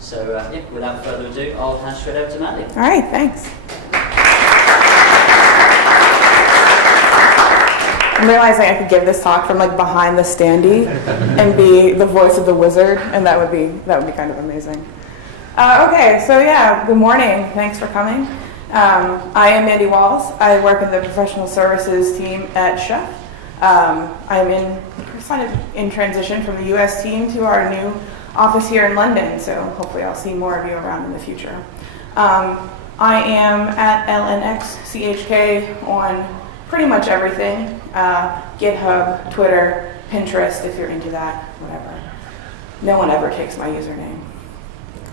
So yeah, without further ado, I'll hand straight over to Mandi. All right, thanks. I'm realizing I could give this talk from like behind the standee and be the voice of the wizard, and that would be kind of amazing. Okay, so yeah, good morning. Thanks for coming. I am Mandi Walls. I work in the professional services team at Chef. I'm in transition from the U.S. team to our new office here in London, so hopefully I'll see more of you around in the future. I am at LNXCHK on pretty much everything, GitHub, Twitter, Pinterest, if you're into that, whatever. No one ever takes my username.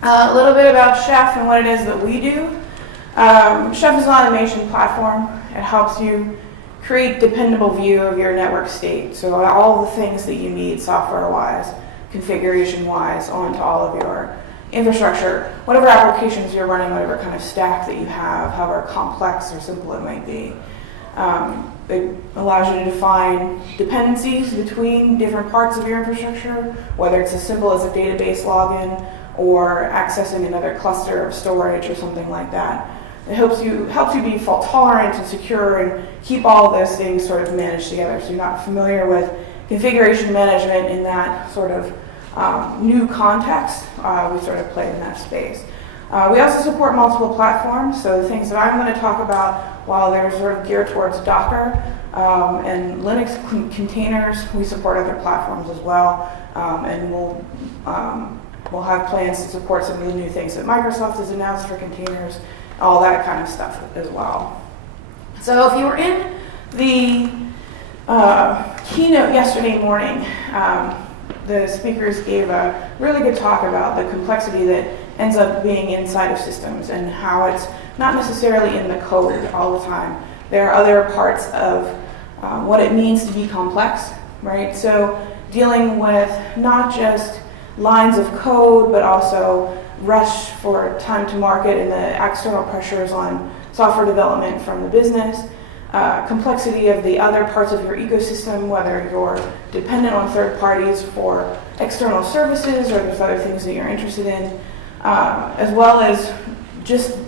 A little bit about Chef and what it is that we do. Chef is an automation platform. It helps you create dependable view of your network state. So all the things that you need software-wise, configuration-wise, onto all of your infrastructure, whatever applications you're running, whatever kind of stack that you have, however complex or simple it might be. It allows you to define dependencies between different parts of your infrastructure, whether it's as simple as a database login or accessing another cluster of storage or something like that. It helps you be fault tolerant and secure and keep all of those things sort of managed together. So you're not familiar with configuration management in that sort of new context. We sort of play in that space. We also support multiple platforms. So the things that I'm going to talk about, while they're sort of geared towards Docker and Linux containers, we support other platforms as well. And we'll have plans to support some of the new things that Microsoft has announced for containers, all that kind of stuff as well. So if you were in the keynote yesterday morning, the speakers gave a really good talk about the complexity that ends up being inside of systems and how it's not necessarily in the code all the time. There are other parts of what it means to be complex, right? So dealing with not just lines of code, but also rush for time to market and the external pressures on software development from the business, complexity of the other parts of your ecosystem, whether you're dependent on third parties for external services or there's other things that you're interested in, as well as just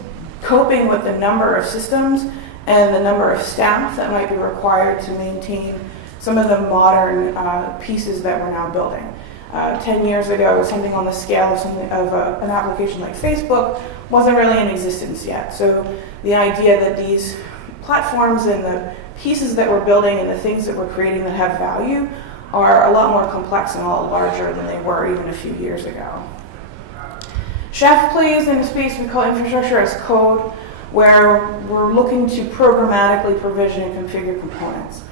coping with the number of systems and the number of staff that might be required to maintain some of the modern pieces that we're now building. 10 years ago, something on the scale of an application like Facebook wasn't really in existence yet. So the idea that these platforms and the pieces that we're building and the things that we're creating that have value are a lot more complex and a lot larger than they were even a few years ago. Chef plays in a space we call infrastructure as code, where we're looking to programmatically provision and configure components.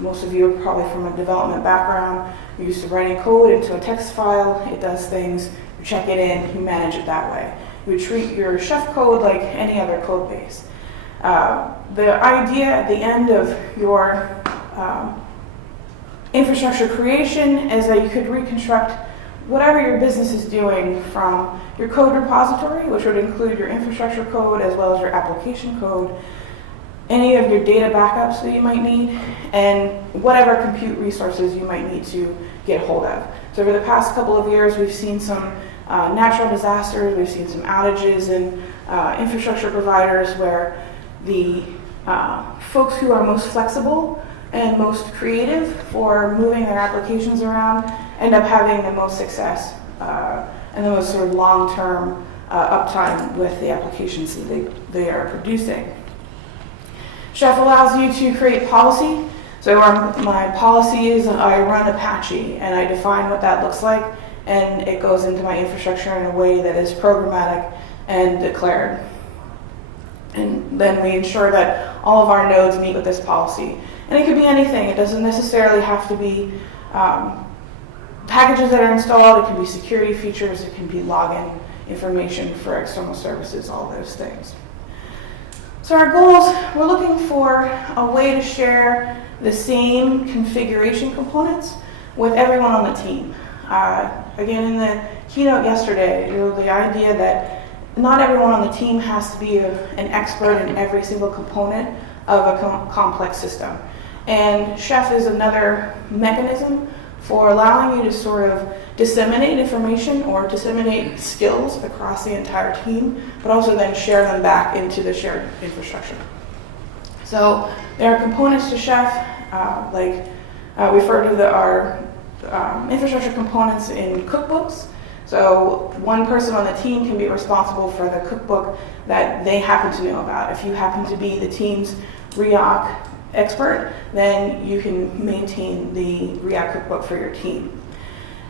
Most of you are probably from a development background. You're used to writing code into a text file. It does things. You check it in. You manage it that way. You treat your Chef code like any other code base. The idea at the end of your infrastructure creation is that you could reconstruct whatever your business is doing from your code repository, which would include your infrastructure code as well as your application code, any of your data backups that you might need, and whatever compute resources you might need to get hold of. So over the past couple of years, we've seen some natural disasters, we've seen some outages in infrastructure providers where the folks who are most flexible and most creative for moving their applications around end up having the most success and the most sort of long-term uptime with the applications that they are producing. Chef allows you to create policy. So my policy is I run Apache and I define what that looks like, and it goes into my infrastructure in a way that is programmatic and declared. And then we ensure that all of our nodes meet with this policy. And it could be anything. It doesn't necessarily have to be packages that are installed. It can be security features. It can be login information for external services, all those things. So our goals, we're looking for a way to share the same configuration components with everyone on the team. Again, in the keynote yesterday, the idea that not everyone on the team has to be an expert in every single component of a complex system. And Chef is another mechanism for allowing you to sort of disseminate information or disseminate skills across the entire team, but also then share them back into the shared infrastructure. So there are components to Chef, we refer to our infrastructure components in cookbooks. So one person on the team can be responsible for the cookbook that they happen to know about. If you happen to be the team's React expert, then you can maintain the React cookbook for your team.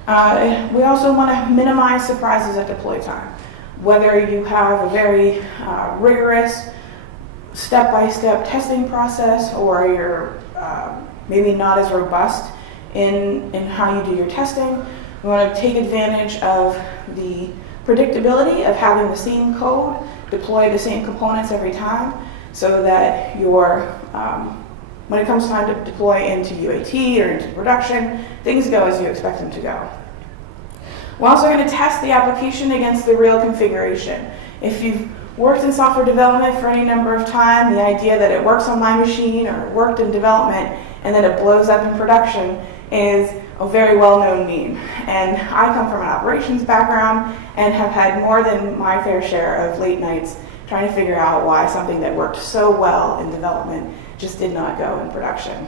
We also want to minimize surprises at deploy time. Whether you have a very rigorous step-by-step testing process or you're maybe not as robust in how you do your testing, we want to take advantage of the predictability of having the same code deploy the same components every time, so that when it comes time to deploy into UAT or into production, things go as you expect them to go. We're also going to test the application against the real configuration. If you've worked in software development for any number of time, the idea that it works on my machine or it worked in development and then it blows up in production is a very well-known meme. And I come from an operations background and have had more than my fair share of late nights trying to figure out why something that worked so well in development just did not go in production.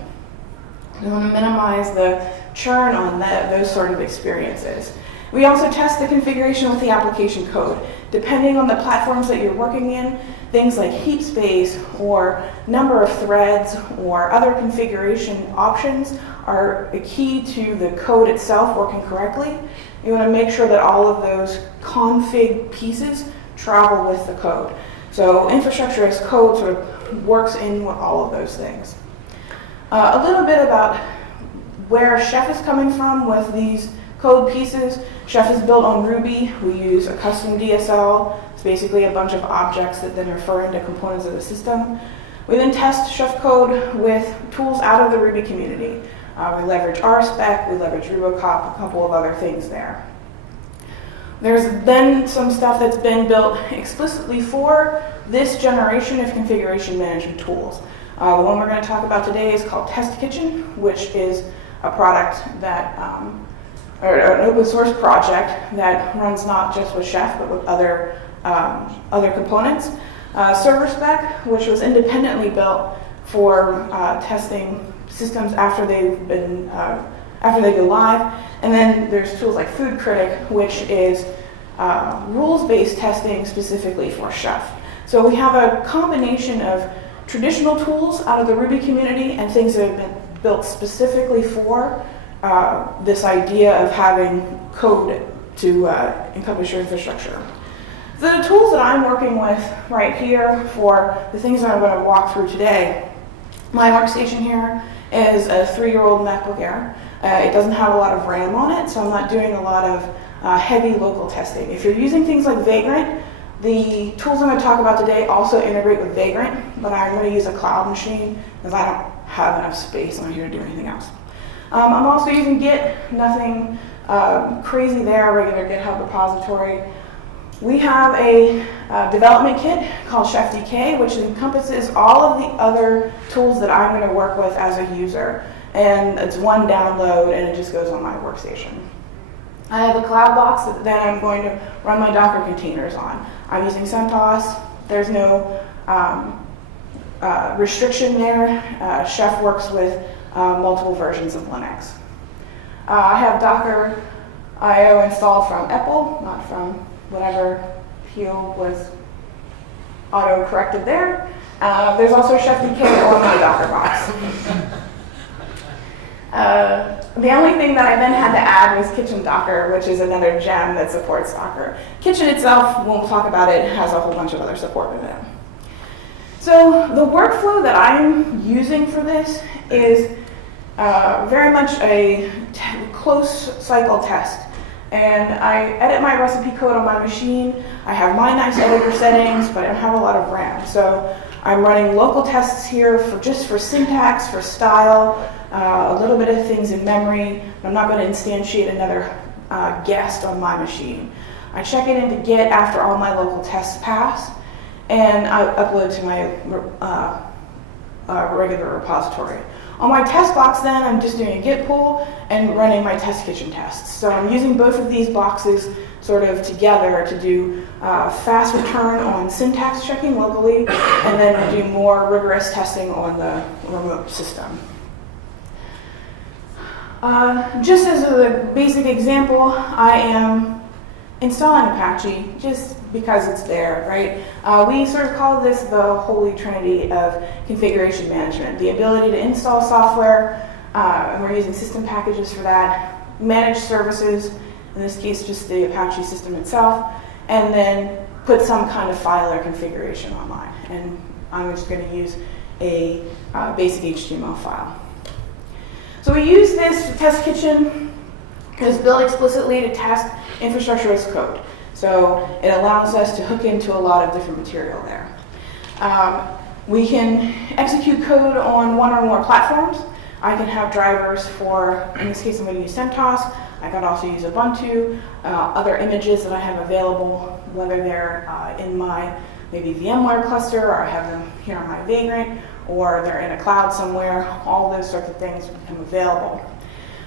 We want to minimize the churn on those sort of experiences. We also test the configuration with the application code. Depending on the platforms that you're working in, things like heap space or number of threads or other configuration options are a key to the code itself working correctly. You want to make sure that all of those config pieces travel with the code. So infrastructure as code sort of works in with all of those things. A little bit about where Chef is coming from with these code pieces. Chef is built on Ruby. We use a custom DSL. It's basically a bunch of objects that then refer into components of the system. We then test Chef code with tools out of the Ruby community. We leverage RSpec, we leverage rubocop, a couple of other things there. There's then some stuff that's been built explicitly for this generation of configuration management tools. The one we're going to talk about today is called Test Kitchen, which is a product that or an open source project that runs not just with Chef, but with other components. Serverspec, which was independently built for testing systems after they go live. And then there's tools like Food Critic, which is rules-based testing specifically for Chef. So we have a combination of traditional tools out of the Ruby community and things that have been built specifically for this idea of having code to encompass your infrastructure. So the tools that I'm working with right here for the things that I'm going to walk through today, my workstation here is a 3-year-old MacBook Air. It doesn't have a lot of RAM on it, so I'm not doing a lot of heavy local testing. If you're using things like Vagrant, the tools I'm going to talk about today also integrate with Vagrant, but I'm going to use a cloud machine because I don't have enough space on here to do anything else. I'm also using Git, nothing crazy there, regular GitHub repository. We have a development kit called ChefDK, which encompasses all of the other tools that I'm going to work with as a user. And it's one download, and it just goes on my workstation. I have a cloud box that I'm going to run my Docker containers on. I'm using CentOS. There's no restriction there. Chef works with multiple versions of Linux. I have Docker IO installed from EPEL, not from whatever PO was auto-corrected there. There's also ChefDK on my Docker box. The only thing that I then had to add was Kitchen Docker, which is another gem that supports Docker. Kitchen itself, when we'll talk about it, has a whole bunch of other support with it. So the workflow that I'm using for this is very much a close cycle test. And I edit my recipe code on my machine. I have my nice editor settings, but I don't have a lot of RAM. So I'm running local tests here just for syntax, for style, a little bit of things in memory. I'm not going to instantiate another guest on my machine. I check it into Git after all my local tests pass, and I upload to my regular repository. On my test box then, I'm just doing a git pull and running my test kitchen tests. So I'm using both of these boxes sort of together to do fast return on syntax checking locally, and then do more rigorous testing on the remote system. Just as a basic example, I am installing Apache just because it's there, right? We sort of call this the holy trinity of configuration management. The ability to install software, and we're using system packages for that, manage services, in this case just the Apache system itself, and then put some kind of file or configuration online. And I'm just going to use a basic HTML file. So we use this test kitchen. It's built explicitly to test infrastructure as code. So it allows us to hook into a lot of different material there. We can execute code on one or more platforms. I can have drivers for, in this case I'm going to use CentOS. I could also use Ubuntu, other images that I have available, whether they're in my maybe VMware cluster, or I have them here on my Vagrant, or they're in a cloud somewhere. All those sorts of things become available.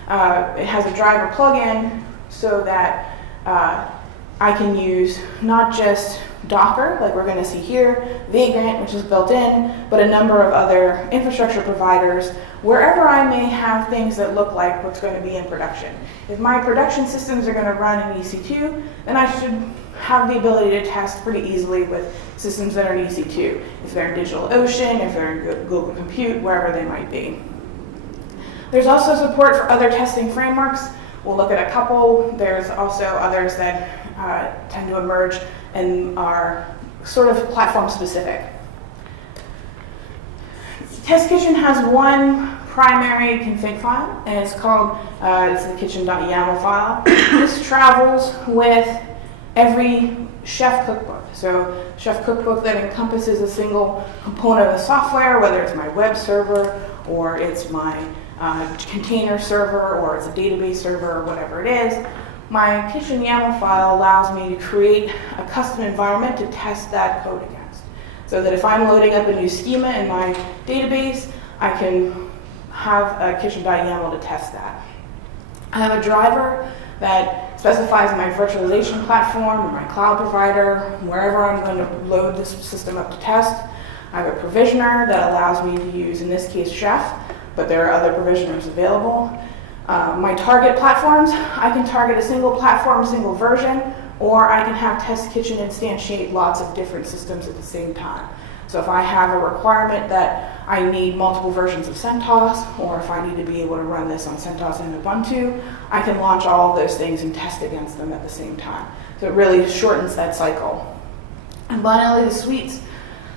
It has a driver plugin so that I can use not just Docker, like we're going to see here, Vagrant, which is built in, but a number of other infrastructure providers, wherever I may have things that look like what's going to be in production. If my production systems are going to run in EC2, then I should have the ability to test pretty easily with systems that are in EC2. If they're in DigitalOcean, if they're in Google Compute, wherever they might be. There's also support for other testing frameworks. We'll look at a couple. There's also others that tend to emerge and are sort of platform specific. Test Kitchen has one primary config file, and it's called it's the kitchen.yml file. This travels with every chef cookbook. So chef cookbook that encompasses a single component of the software, whether it's my web server or it's my container server or it's a database server or whatever it is. My kitchen YAML file allows me to create a custom environment to test that code against. So that if I'm loading up a new schema in my database, I can have a kitchen.yml to test that. I have a driver that specifies my virtualization platform or my cloud provider, wherever I'm going to load this system up to test. I have a provisioner that allows me to use, in this case, Chef, but there are other provisioners available. My target platforms, I can target a single platform, single version, or I can have Test Kitchen instantiate lots of different systems at the same time. So if I have a requirement that I need multiple versions of CentOS, or if I need to be able to run this on CentOS and Ubuntu, I can launch all of those things and test against them at the same time. So it really shortens that cycle. And finally, the suites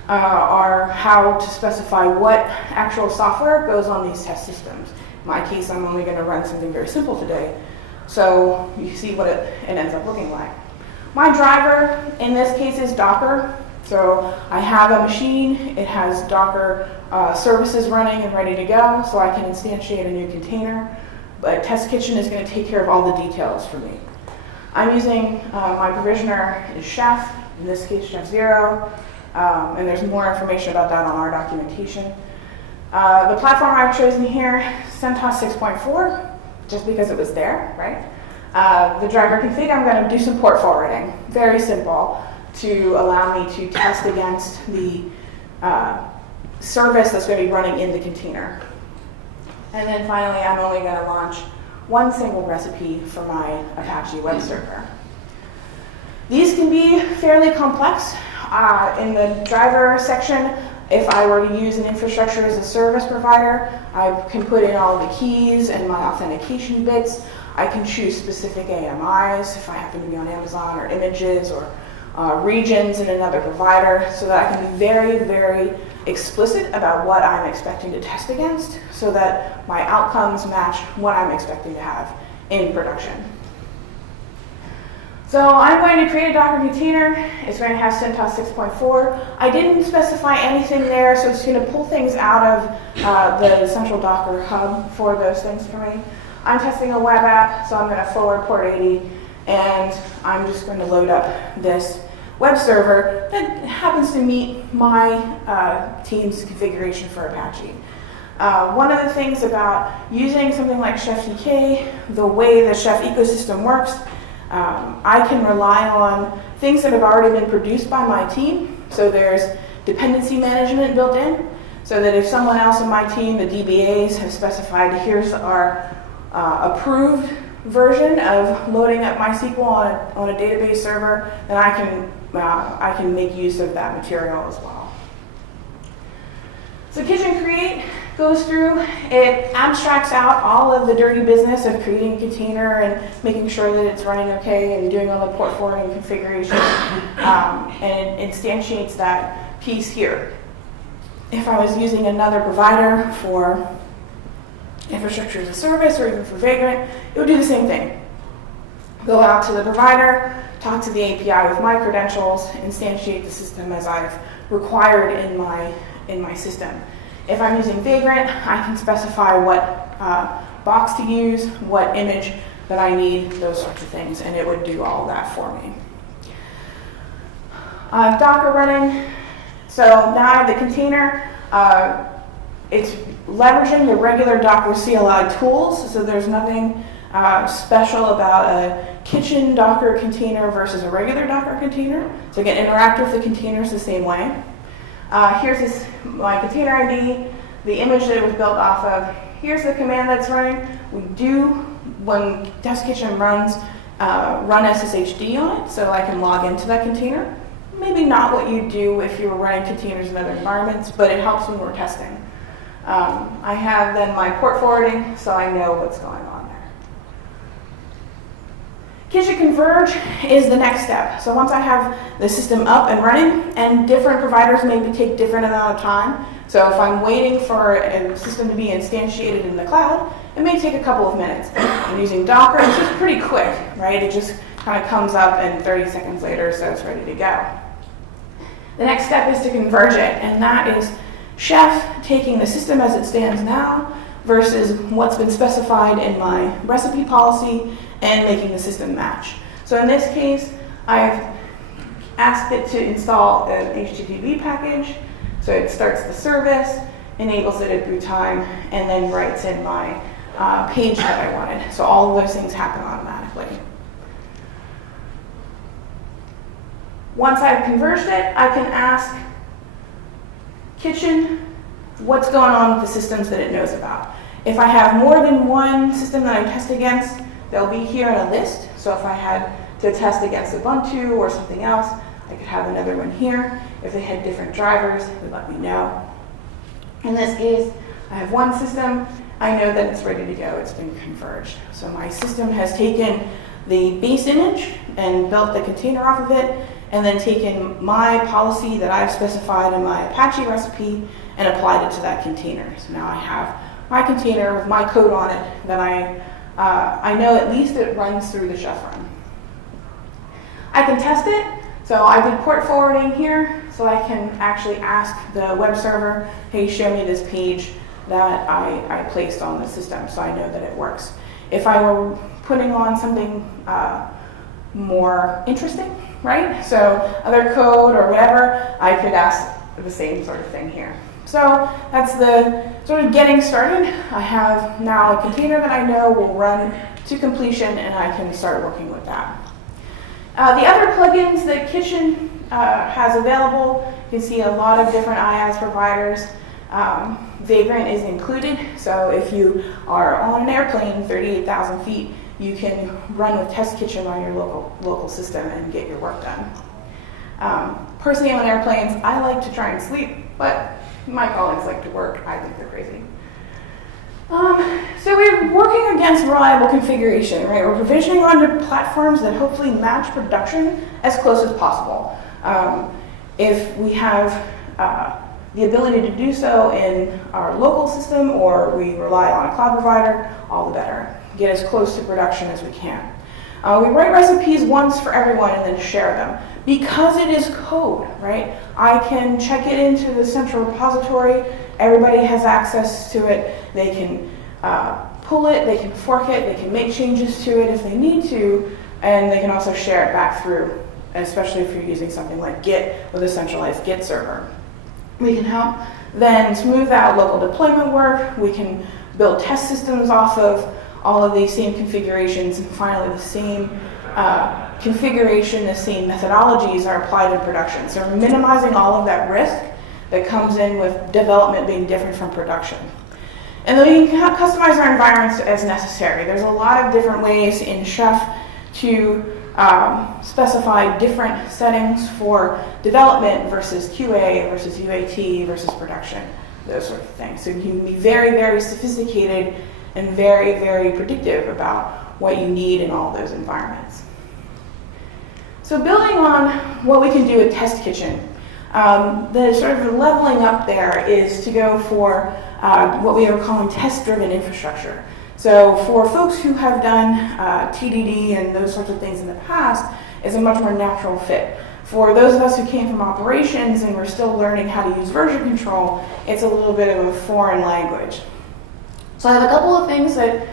are how to specify what actual software goes on these test systems. In my case, I'm only going to run something very simple today. So you see what it ends up looking like. My driver, in this case, is Docker. So I have a machine, it has Docker services running and ready to go, so I can instantiate a new container. But Test Kitchen is going to take care of all the details for me. I'm using, my provisioner is Chef, in this case Chef 0, and there's more information about that on our documentation. The platform I've chosen here, CentOS 6.4, just because it was there, right? The driver config, I'm going to do some port forwarding, very simple, to allow me to test against the service that's going to be running in the container. And then finally, I'm only going to launch one single recipe for my Apache web server. These can be fairly complex. In the driver section, if I were to use an infrastructure as a service provider, I can put in all the keys and my authentication bits. I can choose specific AMIs if I happen to be on Amazon, or images, or regions in another provider, so that I can be very, very explicit about what I'm expecting to test against, so that my outcomes match what I'm expecting to have in production. So I'm going to create a Docker container. It's going to have CentOS 6.4. I didn't specify anything there, so it's going to pull things out of the central Docker hub for those things for me. I'm testing a web app, so I'm going to forward port 80, and I'm just going to load up this web server that happens to meet my team's configuration for Apache. One of the things about using something like Chef DK, the way the Chef ecosystem works, I can rely on things that have already been produced by my team. So there's dependency management built in, so that if someone else in my team, the DBAs, have specified here's our approved version of loading up MySQL on a database server, then I can make use of that material as well. So Kitchen Create goes through, it abstracts out all of the dirty business of creating a container and making sure that it's running okay and doing all the port forwarding configuration, and it instantiates that piece here. If I was using another provider for infrastructure as a service or even for Vagrant, it would do the same thing. Go out to the provider, talk to the API with my credentials, instantiate the system as I've required in my system. If I'm using Vagrant, I can specify what box to use, what image that I need, those sorts of things, and it would do all of that for me. Docker running. So now I have the container. It's leveraging the regular Docker CLI tools, so there's nothing special about a kitchen Docker container versus a regular Docker container. So again, interact with the containers the same way. Here's my container ID, the image that it was built off of. Here's the command that's running. We do, when Test Kitchen runs, run SSHD on it, so I can log into that container. Maybe not what you do if you were running containers in other environments, but it helps when we're testing. I have then my port forwarding, so I know what's going on there. Kitchen Converge is the next step. So once I have the system up and running, and different providers maybe take different amount of time. So if I'm waiting for a system to be instantiated in the cloud, it may take a couple of minutes. I'm using Docker, it's just pretty quick, right? It just kind of comes up and 30 seconds later, so it's ready to go. The next step is to converge it, and that is Chef taking the system as it stands now versus what's been specified in my recipe policy and making the system match. So in this case, I've asked it to install an HTTP package. So it starts the service, enables it at boot time, and then writes in my page that I wanted. So all of those things happen automatically. Once I've converged it, I can ask Kitchen what's going on with the systems that it knows about. If I have more than one system that I'm testing against, they'll be here in a list. So if I had to test against Ubuntu or something else, I could have another one here. If they had different drivers, it would let me know. In this case, I have one system. I know that it's ready to go. It's been converged. So my system has taken the base image and built the container off of it, and then taken my policy that I've specified in my Apache recipe and applied it to that container. So now I have my container with my code on it that I know at least it runs through the chef run. I can test it. So I did port forwarding here, so I can actually ask the web server, hey, show me this page that I placed on the system, so I know that it works. If I were putting on something more interesting, right? So other code or whatever, I could ask the same sort of thing here. So that's the sort of getting started. I have now a container that I know will run to completion, and I can start working with that. The other plugins that Kitchen has available, you can see a lot of different IaaS providers. Vagrant is included, so if you are on an airplane 38,000 feet, you can run with Test Kitchen on your local system and get your work done. Personally, on airplanes, I like to try and sleep, but my colleagues like to work. I think they're crazy. So we're working against reliable configuration, right? We're provisioning onto platforms that hopefully match production as close as possible. If we have the ability to do so in our local system, or we rely on a cloud provider, all the better. Get as close to production as we can. We write recipes once for everyone and then share them. Because it is code, right? I can check it into the central repository. Everybody has access to it. They can pull it, they can fork it, they can make changes to it if they need to, and they can also share it back through, especially if you're using something like Git with a centralized Git server. We can help then smooth out local deployment work. We can build test systems off of all of these same configurations, and finally the same configuration, the same methodologies are applied in production. So we're minimizing all of that risk that comes in with development being different from production. And then we can customize our environments as necessary. There's a lot of different ways in Chef to specify different settings for development versus QA versus UAT versus production, those sort of things. So you can be very, very sophisticated and very, very predictive about what you need in all those environments. So building on what we can do with Test Kitchen, the sort of leveling up there is to go for what we are calling test-driven infrastructure. So for folks who have done TDD and those sorts of things in the past, it's a much more natural fit. For those of us who came from operations and we're still learning how to use version control, it's a little bit of a foreign language. So I have a couple of things that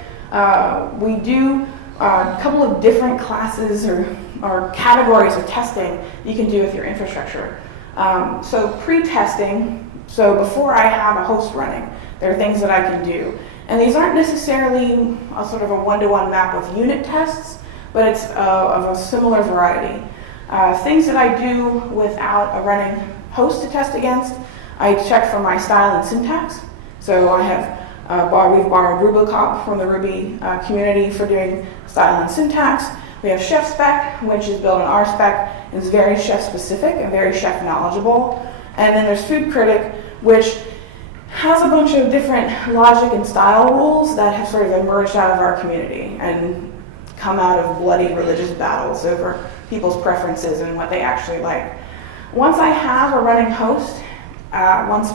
we do, a couple of different classes or categories of testing you can do with your infrastructure. So pre-testing, so before I have a host running, there are things that I can do. And these aren't necessarily a sort of a one-to-one map with unit tests, but it's of a similar variety. Things that I do without a running host to test against, I check for my style and syntax. So I have we've borrowed rubocop from the Ruby community for doing style and syntax. We have chefspec, which is built on RSpec, and is very chef specific and very chef knowledgeable. And then there's food critic, which has a bunch of different logic and style rules that have sort of emerged out of our community and come out of bloody religious battles over people's preferences and what they actually like. Once I have a running host, once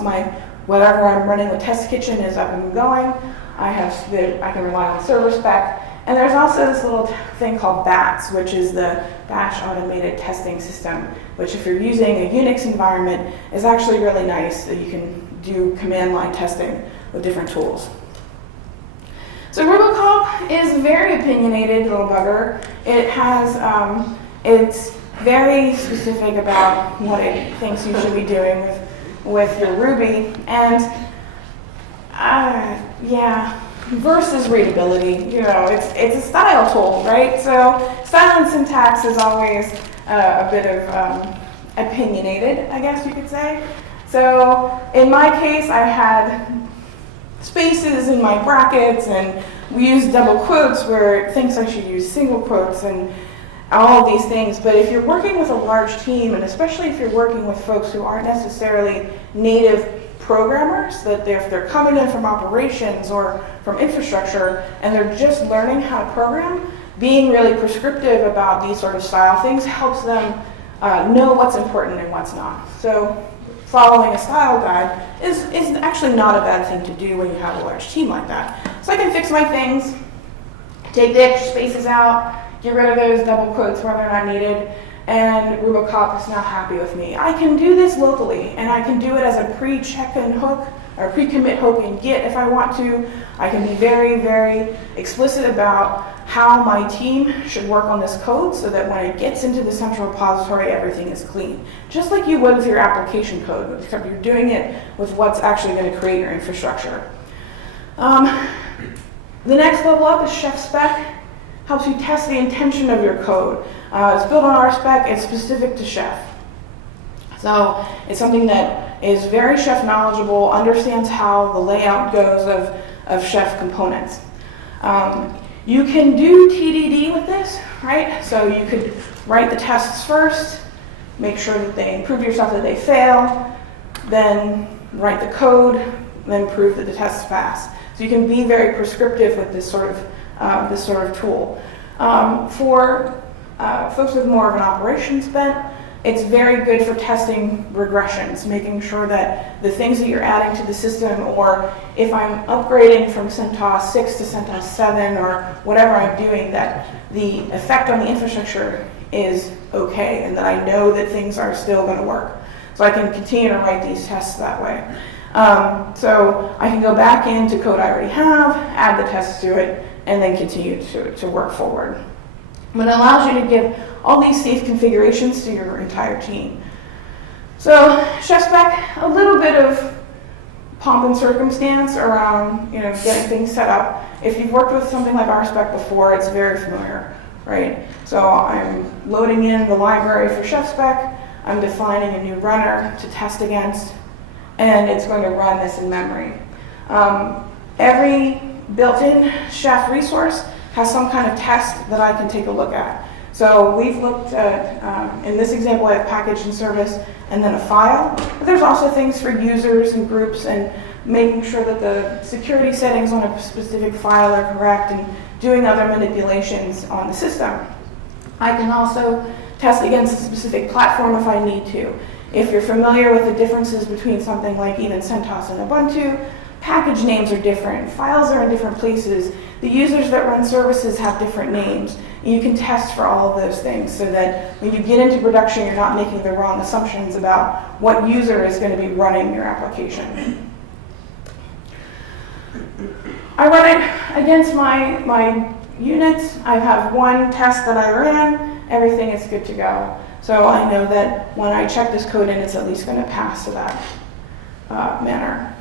whatever I'm running with Test Kitchen is up and going, I can rely on Serverspec. And there's also this little thing called BATS, which is the Batch Automated Testing System, which if you're using a Unix environment is actually really nice that you can do command line testing with different tools. So rubocop is a very opinionated little bugger. It has, it's very specific about what it thinks you should be doing with your Ruby. And yeah, versus readability, it's a style tool, right? So style and syntax is always a bit of opinionated, I guess you could say. So in my case, I had spaces in my brackets, and we use double quotes where it thinks I should use single quotes and all of these things. But if you're working with a large team, and especially if you're working with folks who aren't necessarily native programmers, that if they're coming in from operations or from infrastructure and they're just learning how to program, being really prescriptive about these sort of style things helps them know what's important and what's not. So following a style guide is actually not a bad thing to do when you have a large team like that. So I can fix my things, take the extra spaces out, get rid of those double quotes where they're not needed, and rubocop is now happy with me. I can do this locally, and I can do it as a pre-check-in hook or pre-commit hook in Git if I want to. I can be very, very explicit about how my team should work on this code so that when it gets into the central repository, everything is clean. Just like you would with your application code, except you're doing it with what's actually going to create your infrastructure. The next level up is chefspec. Helps you test the intention of your code. It's built on RSpec, it's specific to chef. So it's something that is very chef knowledgeable, understands how the layout goes of chef components. You can do TDD with this, right? So you could write the tests first, make sure that they prove yourself that they fail, then write the code, then prove that the tests pass. So you can be very prescriptive with this sort of tool. For folks with more of an operations bent, it's very good for testing regressions, making sure that the things that you're adding to the system, or if I'm upgrading from CentOS 6 to CentOS 7 or whatever I'm doing, that the effect on the infrastructure is okay and that I know that things are still going to work. So I can continue to write these tests that way. So I can go back into code I already have, add the tests to it, and then continue to work forward. But it allows you to give all these safe configurations to your entire team. So chefspec, a little bit of pomp and circumstance around getting things set up. If you've worked with something like RSpec before, it's very familiar, right? So I'm loading in the library for chefspec, I'm defining a new runner to test against, and it's going to run this in memory. Every built-in chef resource has some kind of test that I can take a look at. So we've looked at, in this example, I have package and service and then a file. But there's also things for users and groups and making sure that the security settings on a specific file are correct and doing other manipulations on the system. I can also test against a specific platform if I need to. If you're familiar with the differences between something like even CentOS and Ubuntu, package names are different, files are in different places, the users that run services have different names. And you can test for all of those things so that when you get into production, you're not making the wrong assumptions about what user is going to be running your application. I run it against my units. I have one test that I ran, everything is good to go. So I know that when I check this code in, it's at least going to pass to that manner.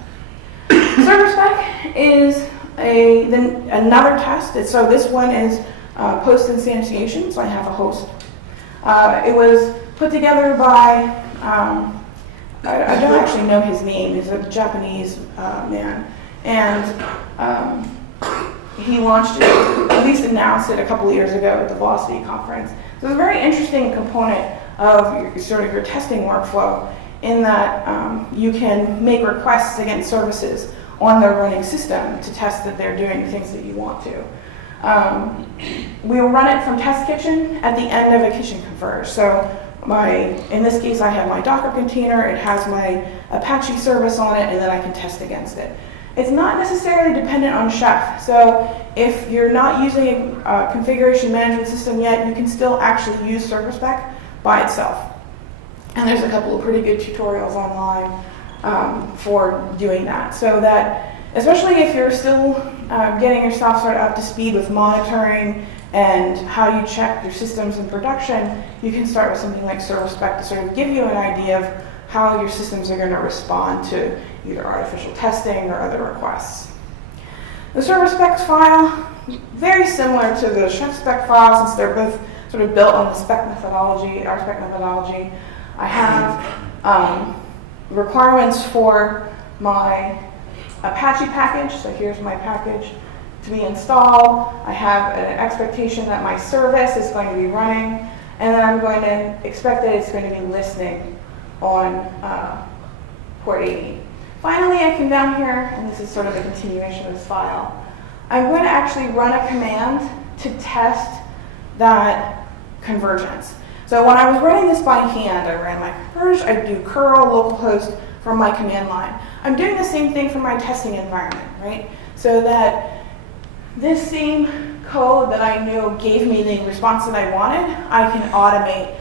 Serverspec is another test. So this one is post instantiation, so I have a host. It was put together by, I don't actually know his name, he's a Japanese man. And he launched it, at least announced it a couple of years ago at the Velocity conference. So it's a very interesting component of your testing workflow in that you can make requests against services on their running system to test that they're doing the things that you want to. We will run it from Test Kitchen at the end of a kitchen converge. So in this case, I have my Docker container, it has my Apache service on it, and then I can test against it. It's not necessarily dependent on Chef. So if you're not using a configuration management system yet, you can still actually use Serverspec by itself. And there's a couple of pretty good tutorials online for doing that. So that, especially if you're still getting yourself sort of up to speed with monitoring and how you check your systems in production, you can start with something like Serverspec to sort of give you an idea of how your systems are going to respond to either artificial testing or other requests. The Serverspec file, very similar to the chefspec file since they're both sort of built on the spec methodology, our spec methodology. I have requirements for my Apache package, so here's my package to be installed. I have an expectation that my service is going to be running, and then I'm going to expect that it's going to be listening on port 80. Finally, I come down here, and this is sort of a continuation of this file. I'm going to actually run a command to test that convergence. So when I was running this by hand, I ran my converge, I do curl localhost from my command line. I'm doing the same thing for my testing environment, right? So that this same code that I knew gave me the response that I wanted, I can automate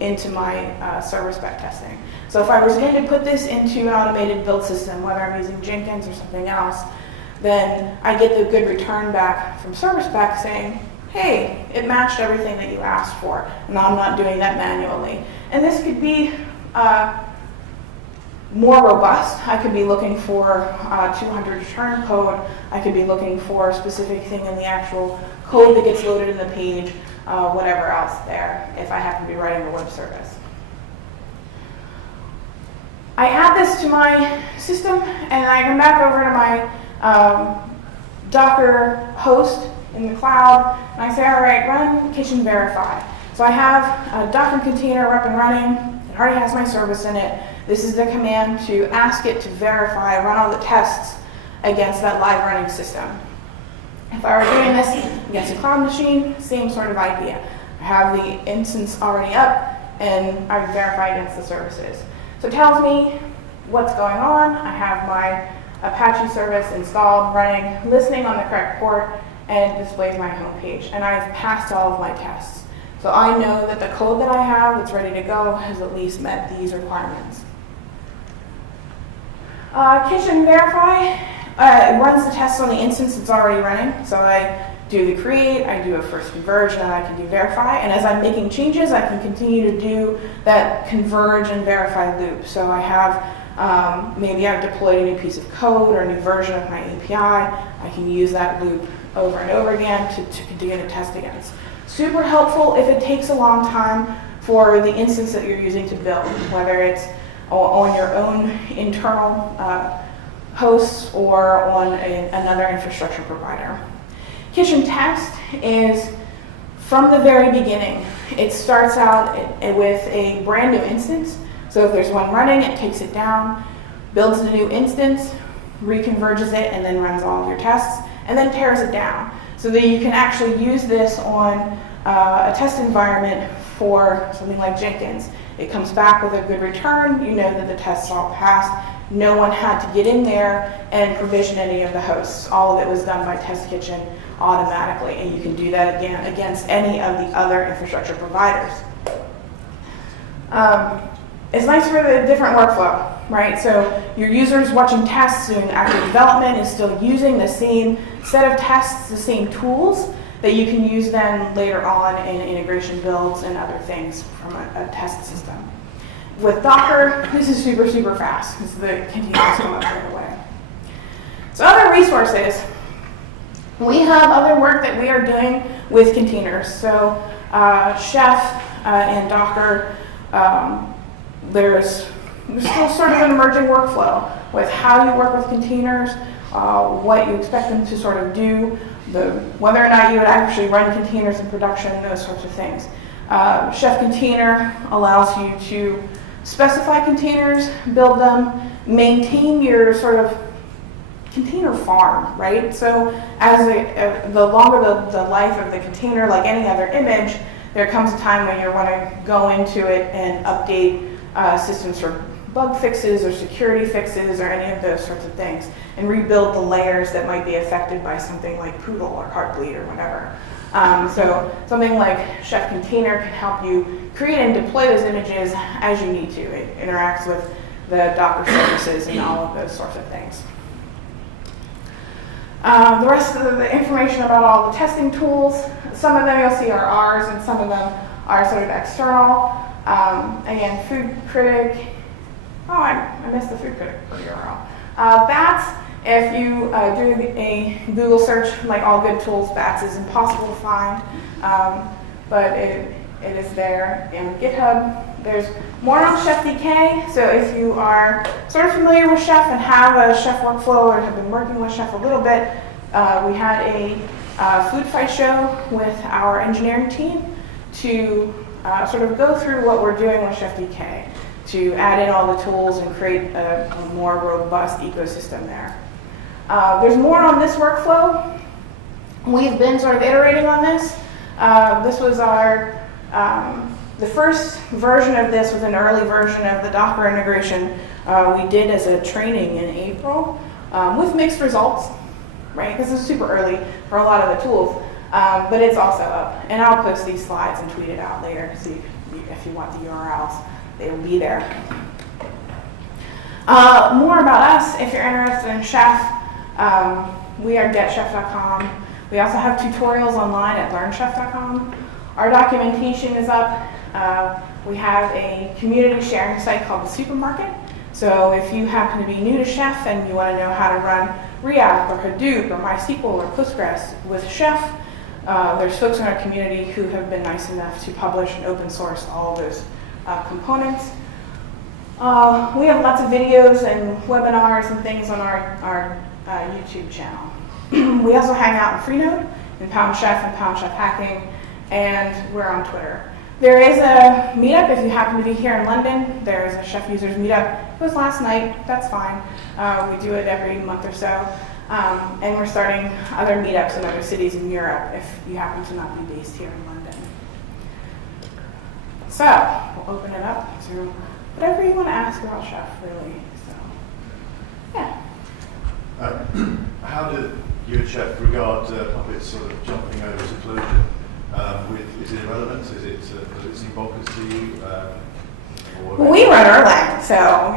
into my Serverspec testing. So if I was going to put this into an automated build system, whether I'm using Jenkins or something else, then I get the good return back from Serverspec saying, hey, it matched everything that you asked for, and I'm not doing that manually. And this could be more robust. I could be looking for 200 return code. I could be looking for a specific thing in the actual code that gets loaded in the page, whatever else there, if I happen to be writing a web service. I add this to my system, and I come back over to my Docker host in the cloud, and I say, all right, run kitchen verify. So I have a Docker container up and running. It already has my service in it. This is the command to ask it to verify, run all the tests against that live running system. If I were doing this against a cloud machine, same sort of idea. I have the instance already up, and I verify against the services. So it tells me what's going on. I have my Apache service installed, running, listening on the correct port, and it displays my home page. And I've passed all of my tests. So I know that the code that I have that's ready to go has at least met these requirements. Kitchen verify, it runs the tests on the instance that's already running. So I do the create, I do a first converge, and then I can do verify. And as I'm making changes, I can continue to do that converge and verify loop. So I have Maybe I've deployed a new piece of code or a new version of my API. I can use that loop over and over again to begin to test against. Super helpful if it takes a long time for the instance that you're using to build, whether it's on your own internal hosts or on another infrastructure provider. Kitchen test is from the very beginning. It starts out with a brand new instance. So if there's one running, it takes it down, builds a new instance, reconverges it, and then runs all of your tests, and then tears it down. So that you can actually use this on a test environment for something like Jenkins. It comes back with a good return. You know that the tests all passed. No one had to get in there and provision any of the hosts. All of it was done by Test Kitchen automatically, and you can do that again against any of the other infrastructure providers. It's nice for the different workflow, right? So your users watching tests doing active development is still using the same set of tests, the same tools that you can use then later on in integration builds and other things from a test system. With Docker, this is super, super fast because the containers come up right away. So other resources. We have other work that we are doing with containers. So Chef and Docker, there's still sort of an emerging workflow with how you work with containers, what you expect them to sort of do, whether or not you would actually run containers in production, those sorts of things. Chef Container allows you to specify containers, build them, maintain your sort of container farm, right? So as the longer the life of the container, like any other image, there comes a time when you want to go into it and update systems for bug fixes or security fixes or any of those sorts of things, and rebuild the layers that might be affected by something like Poodle or Heartbleed or whatever. So something like Chef Container can help you create and deploy those images as you need to. It interacts with the Docker services and all of those sorts of things. The rest of the information about all the testing tools, some of them you'll see are ours and some of them are sort of external. Again, Food Critic. Oh, I missed the Food Critic URL. Bats, if you do a Google search, like all good tools, Bats is impossible to find, but it is there. And GitHub, there's more on ChefDK. So if you are sort of familiar with Chef and have a Chef workflow or have been working with Chef a little bit, we had a food fight show with our engineering team to sort of go through what we're doing with ChefDK to add in all the tools and create a more robust ecosystem there. There's more on this workflow. We've been sort of iterating on this. This was the first version of this was an early version of the Docker integration we did as a training in April with mixed results, right? Because it's super early for a lot of the tools, but it's also up. And I'll post these slides and tweet it out later, so if you want the URLs, they will be there. More about us, if you're interested in Chef, we are getchef.com. We also have tutorials online at learnchef.com. Our documentation is up. We have a community sharing site called the Supermarket. So if you happen to be new to Chef and you want to know how to run React or Hadoop or MySQL or Postgres with Chef, there's folks in our community who have been nice enough to publish and open source all of those components. We have lots of videos and webinars and things on our YouTube channel. We also hang out in Freenode, in Pound Chef and Pound Chef Hacking, and we're on Twitter. There is a meetup if you happen to be here in London. There is a Chef Users meetup. It was last night, that's fine. We do it every month or so. And we're starting other meetups in other cities in Europe if you happen to not be based here in London. So, we'll open it up to whatever you want to ask about Chef, really. So, yeah. How do you and Chef regard Puppet's sort of jumping over seclusion? Is it irrelevant? Does it seem bonkers to you? Well, we run Erlang, so,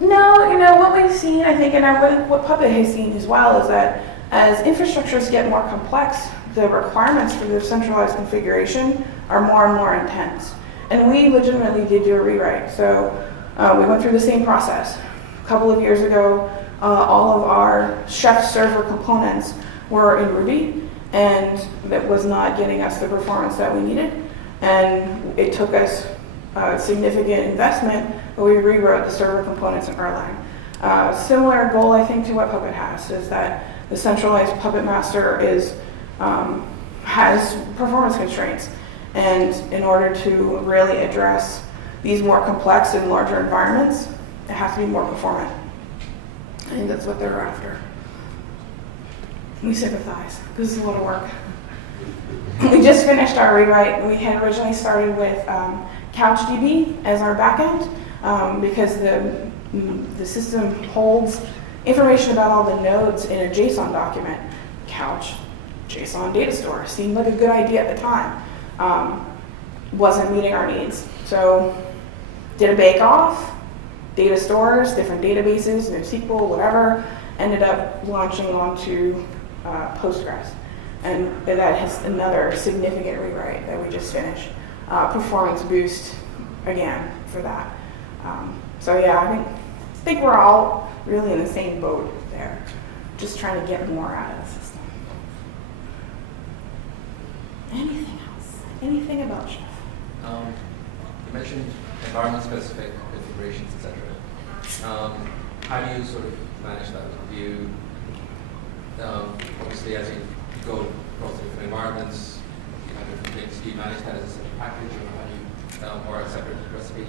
No, what we've seen, I think, and what Puppet has seen as well, is that as infrastructures get more complex, the requirements for the centralized configuration are more and more intense. And we legitimately did do a rewrite. So we went through the same process. A couple of years ago, all of our Chef server components were in Ruby, and that was not getting us the performance that we needed. And it took us a significant investment, but we rewrote the server components in Erlang. Similar goal, I think, to what Puppet has, is that the centralized Puppet master has performance constraints. And in order to really address these more complex and larger environments, it has to be more performant. I think that's what they're after. We sympathize. This is a lot of work. We just finished our rewrite. We had originally started with CouchDB as our backend because the system holds information about all the nodes in a JSON document. Couch, JSON data store seemed like a good idea at the time. Wasn't meeting our needs. So did a bake-off, data stores, different databases, NoSQL, whatever, ended up launching onto Postgres. And that has another significant rewrite that we just finished. Performance boost again for that. So yeah, I think we're all really in the same boat there, just trying to get more out of the system. Anything else? Anything about Chef? You mentioned environment-specific configurations, etc. How do you sort of manage that? Do you, obviously, as you go across different environments, you have different things. Do you manage that as a separate package, or how do you, or a separate recipe?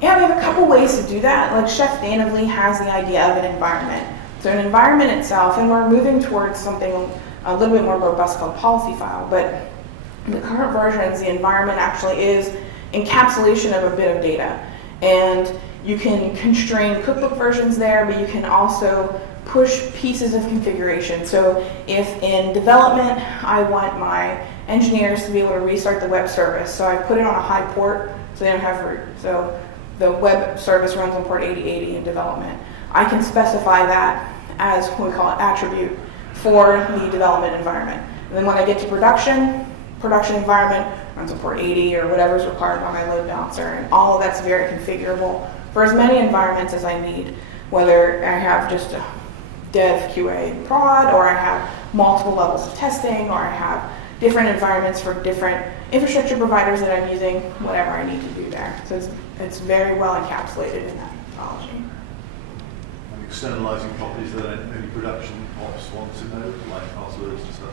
Yeah, we have a couple ways to do that. Like Chef natively has the idea of an environment. So an environment itself, and we're moving towards something a little bit more robust called policy file, but in the current versions, the environment actually is encapsulation of a bit of data. And you can constrain cookbook versions there, but you can also push pieces of configuration. So if in development, I want my engineers to be able to restart the web service, so I put it on a high port so they don't have root. So the web service runs on port 8080 in development. I can specify that as what we call an attribute for the development environment. And then when I get to production environment runs on port 80 or whatever is required by my load balancer, and all of that's very configurable for as many environments as I need, whether I have just a dev, QA, and prod, or I have multiple levels of testing, or I have different environments for different infrastructure providers that I'm using, whatever I need to do there. So it's very well encapsulated in that methodology. And externalizing properties that maybe production ops want to know, like passwords and stuff.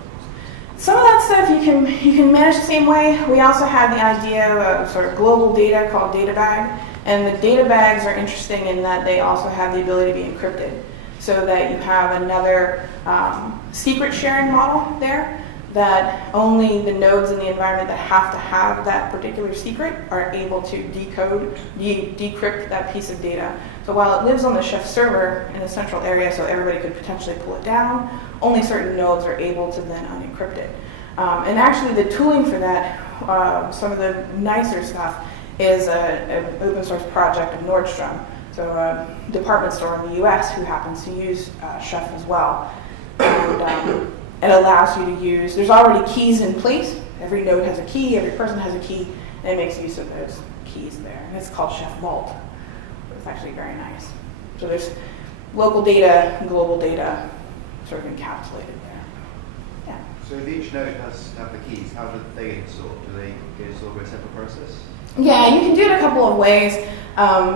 Some of that stuff you can manage the same way. We also have the idea of sort of global data called data bag, and the data bags are interesting in that they also have the ability to be encrypted, so that you have another secret sharing model there, that only the nodes in the environment that have that particular secret are able to decrypt that piece of data. So while it lives on the Chef server in a central area, so everybody could potentially pull it down, only certain nodes are able to then unencrypt it. And actually the tooling for that, some of the nicer stuff, is an open source project of Nordstrom, so a department store in the US who happens to use Chef as well. And it allows you to use, there's already keys in place. Every node has a key, every person has a key, and it makes use of those keys there. And it's called Chef Vault. It's actually very nice. So there's local data and global data sort of encapsulated there. Yeah. So if each node has to have the keys, how do they get installed? Do they get installed by a separate process? Yeah, you can do it a couple of ways.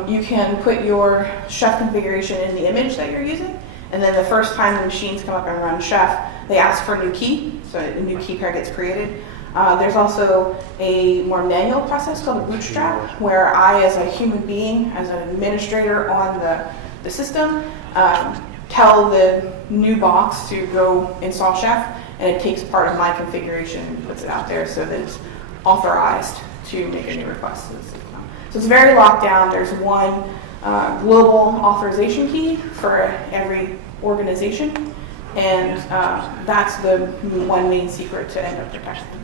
You can put your Chef configuration in the image that you're using, and then the first time the machines come up and run Chef, they ask for a new key, so a new key pair gets created. There's also a more manual process called a bootstrap, where I, as a human being, as an administrator on the system, tell the new box to go install Chef, and it takes part of my configuration and puts it out there so that it's authorized to make a new request to the system. So it's very locked down. There's one global authorization key for every organization, and that's the one main secret to end up protecting.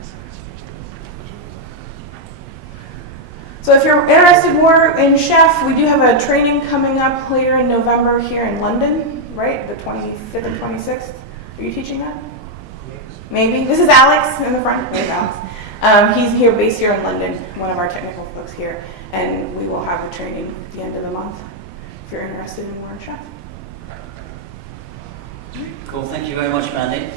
So if you're interested more in Chef, we do have a training coming up later in November here in London, right? The 25th and 26th. Are you teaching that? Maybe. This is Alex in the front. There's Alex. He's here, based here in London, one of our technical folks here, and we will have a training at the end of the month if you're interested in more on Chef. Cool, thank you very much, Mandy.